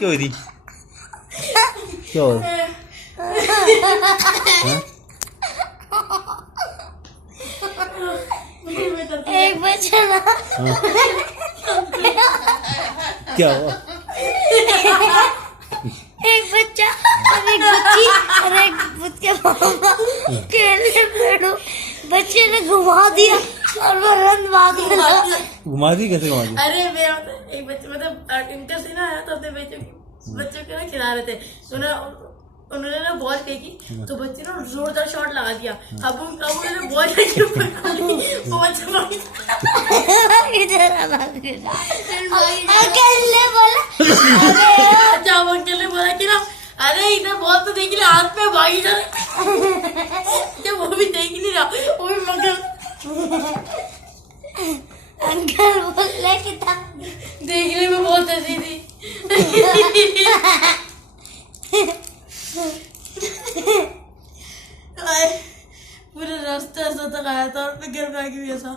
क्या हुई थी? क्या हुआ? एक बच्चा ना क्या हुआ? एक बच्चा और एक बच्ची और एक बच्चे मामा खेलने बैठो, बच्चे ने घुमा दिया और वो रन भागने लगा। घुमा दी? कैसे घुमा दी? अरे मेरा एक बच्चे मतलब इंटर से ना आया तो अपने बच्चों को ना खिला रहे थे, तो उन्होंने ना बॉल फेंकी तो बच्चे ना जोरदार शॉट लगा दिया। अब उन्होंने बॉल फेंकी ऊपर वो बच्चा इधर आ भाग गया। अंकल ने बोला अच्छा अंकल ने बोला कि ना अरे इधर बॉल तो देख ले, हाथ में भागी जा। जब वो भी देख नहीं रहा, वो भी मगर अंकल बोले कि था देखने में बहुत हंसी थी। पूरे रास्ते ऐसा तक आया था और मैं घर में आके भी ऐसा